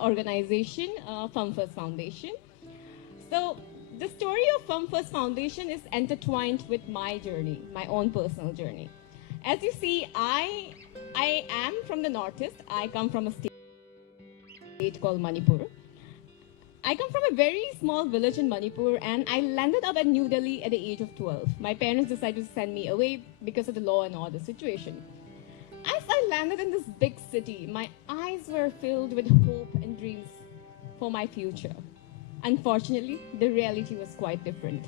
organization, Firm First Foundation. So the story of Firm First Foundation is intertwined with my journey, my own personal journey. As you see, I am from the Northeast. I come from a state called Manipur. I come from a very small village in Manipur, and I landed up at New Delhi at the age of 12. My parents decided to send me away because of the law and order situation. As I landed in this big city, my eyes were filled with hope and dreams for my future. Unfortunately, the reality was quite different.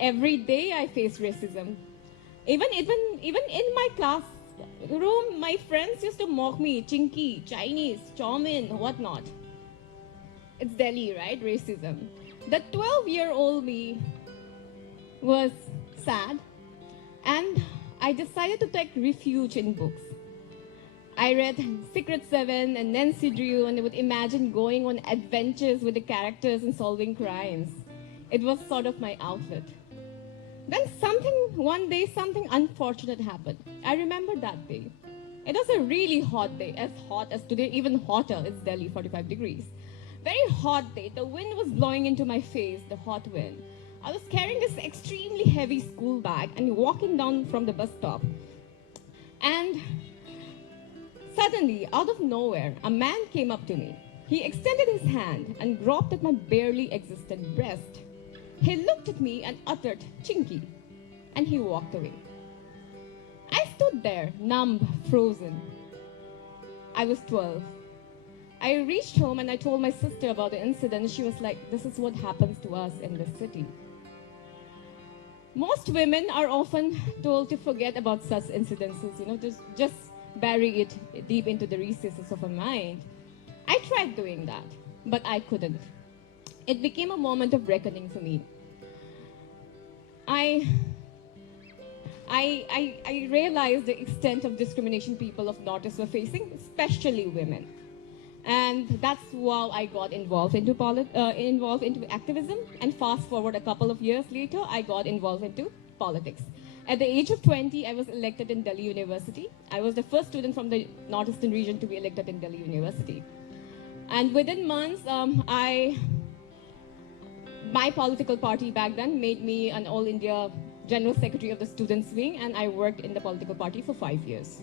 Every day I faced racism. Even in my classroom, my friends used to mock me, Chinky, Chinese, Chowmin, whatnot. It's Delhi, right? Racism. The 12-year-old me was sad, and I decided to take refuge in books. I read Secret Seven and Nancy Drew, and I would imagine going on adventures with the characters and solving crimes. It was sort of my outlet. Then one day, something unfortunate happened. I remember that day. It was a really hot day, as hot as today, even hotter. It's Delhi, 45 degrees. Very hot day. The wind was blowing into my face, the hot wind. I was carrying this extremely heavy school bag and walking down from the bus stop. And suddenly, out of nowhere, a man came up to me. He extended his hand and groped at my barely existent breast. He looked at me and uttered, "Chinky," and he walked away. I stood there, numb, frozen. I was 12. I reached home and I told my sister about the incident. She was like, "This is what happens to us in this city." Most women are often told to forget about such incidences, just bury it deep into the recesses of her mind. I tried doing that, but I couldn't. It became a moment of reckoning for me. I realized the extent of discrimination people of Northeast were facing, especially women. And that's how I got involved into activism. And fast forward a couple of years later, I got involved into politics. At the age of 20, I was elected in Delhi University. I was the first student from the Northeastern region to be elected in Delhi University. And within months, my political party back then made me an All India General Secretary of the Students' Wing, and I worked in the political party for 5 years.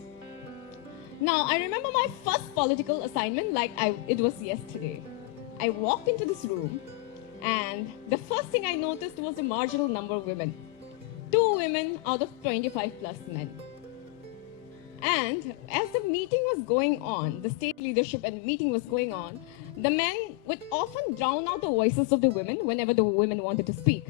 Now, I remember my first political assignment like it was yesterday. I walked into this room, and the first thing I noticed was a marginal number of women. 2 women out of 25 plus men. And as the meeting was going on, the state leadership and meeting was going on, the men would often drown out the voices of the women whenever the women wanted to speak.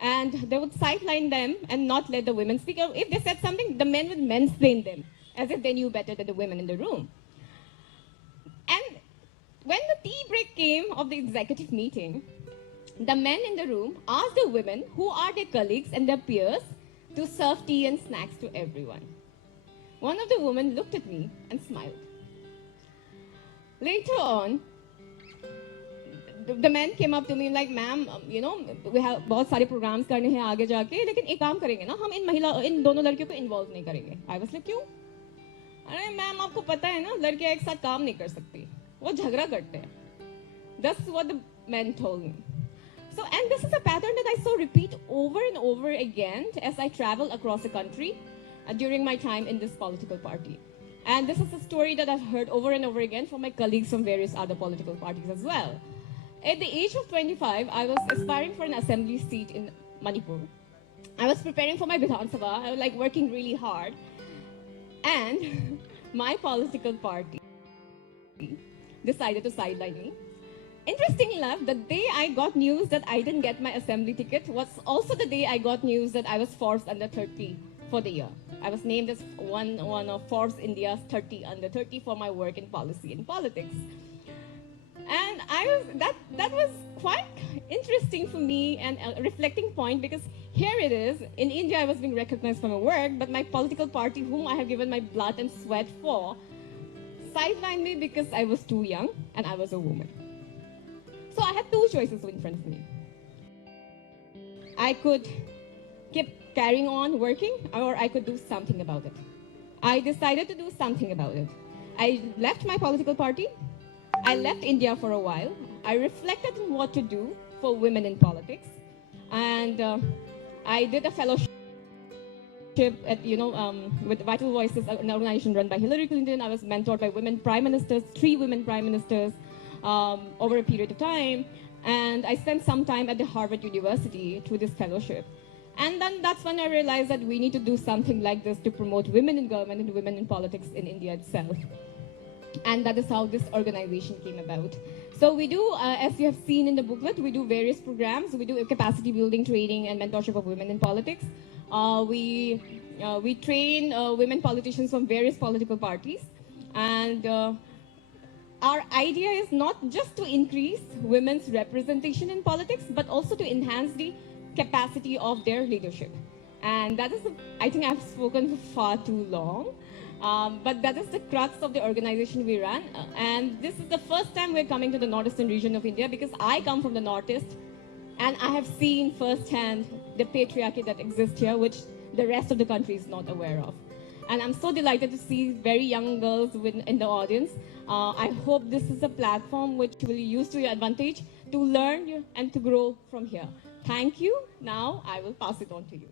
And they would sideline them and not let the women speak. Or if they said something, the men would mansplain them, as if they knew better than the women in the room. And when the tea break came of the executive meeting, the men in the room asked the women, who are their colleagues and their peers, to serve tea and snacks to everyone. One of the women looked at me and smiled. Later on, the man came up to me like, "Ma'am, we have बहुत सारे programs करने हैं आगे जाके, लेकिन एक काम करेंगे ना, हम इन दोनों लड़कियों को involve नहीं करेंगे." I was like, "क्यों?" "अरे मैम, आपको पता है ना, लड़कियां एक साथ काम नहीं कर सकती, वो झगड़ा करते हैं." That's what the man told me. So, and this is a pattern that I saw repeat over and over again as I travel across the country during my time in this political party. And this is a story that I've heard over and over again from my colleagues from various other political parties as well. At the age of 25, I was aspiring for an assembly seat in Manipur. I was preparing for my Vidhan Sabha. I was working really hard. And my political party decided to sideline me. Interestingly enough, the day I got news that I didn't get my assembly ticket was also the day I got news that I was Forbes under 30 for the year. I was named as one of Forbes India's 30 under 30 for my work in policy and politics. And that was quite interesting for me and a reflecting point, because here it is, in India I was being recognized for my work, but my political party, whom I have given my blood and sweat for, sidelined me because I was too young and I was a woman. So I had 2 choices in front of me. I could keep carrying on working, or I could do something about it. I decided to do something about it. I left my political party. I left India for a while. I reflected on what to do for women in politics. And I did a fellowship at, with Vital Voices, an organization run by Hillary Clinton. I was mentored by women prime ministers, 3 women prime ministers over a period of time. And I spent some time at the Harvard University through this fellowship. And then that's when I realized that we need to do something like this to promote women in government and women in politics in India itself. And that is how this organization came about. So we do, as you have seen in the booklet, we do various programs. We do capacity building, training, and mentorship of women in politics. We train women politicians from various political parties. And our idea is not just to increase women's representation in politics, but also to enhance the capacity of their leadership. And that is, I think I've spoken for far too long, but that is the crux of the organization we run. And this is the first time we're coming to the northeastern region of India, because I come from the northeast, and I have seen firsthand the patriarchy that exists here, which the rest of the country is not aware of. And I'm so delighted to see very young girls in the audience. I hope this is a platform which will use to your advantage to learn and to grow from here. Thank you. Now I will pass it on to you.